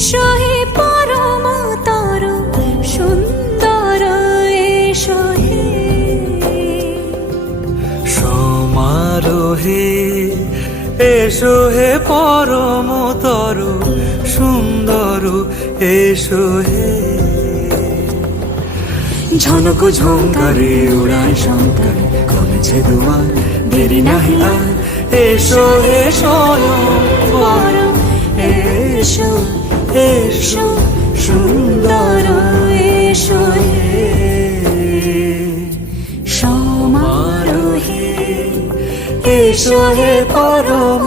এসো হে পরম তরু সুন্দর, এসো হে সমারোহে এসো হে পরম তরু সুন্দর, এসো হে ঝনক ঝঙ্কারে উড়ায় শঙ্কর করেছে দুয়ার, দেরি নাহি আর এসো হে স্বয়ং বর, এসো এসো সুন্দর, এসো হে সমারোহে এসো হে পরম